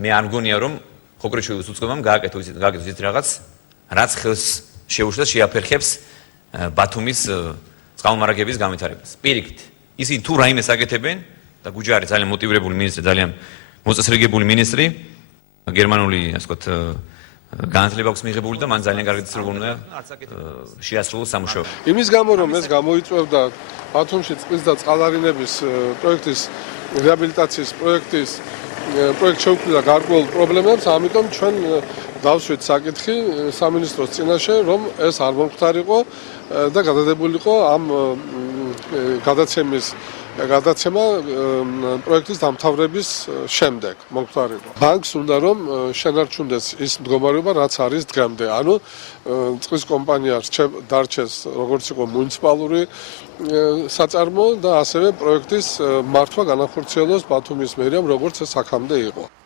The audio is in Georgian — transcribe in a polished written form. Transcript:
მე არ მგონია რომ ხოქრიჩვილის უწყებამ გააკეთო ისეთი რაღაც რაც ხელს შეუშლა შეაფერხებს ბათუმის წყალმარაგების განვითარებას. Პირიქით, ისინი თუ რაიმეს აკეთებენ და გუჯარი ძალიან მოტივირებული მინისტრი, ძალიან მოწესრიგებული მინისტრი, გერმანული, ასე ვთქვათ, განათლება აქვს მიღებული და მან ძალიან კარგი ცნობილი უნდა შეასრულოს სამუშაო. იმის გამო რომ ეს გამოიწვევდა ბათუმში წყლის და წყალარინების პროექტის რეაბილიტაციის პროექტის შეუქმნიდა გარკვეულ პრობლემებს, ამიტომ ჩვენ დავშვით საკითხი სამინისტროს წინაშე, რომ ეს არ მომხდარიყო და გადადებულიყო ამ გადაცემა პროექტის დამთავრების შემდეგ მომხდარიყო. ბანკს უნდა რომ შენარჩუნდეს ის მდგომარეობა, რაც არის დღემდე. ანუ წყლის კომპანია დარჩეს როგორც იყო მუნიციპალური საწარმო და ასევე პროექტის მართვა განახორციელოს ბათუმის მერიამ, როგორც ეს აქამდე იყო.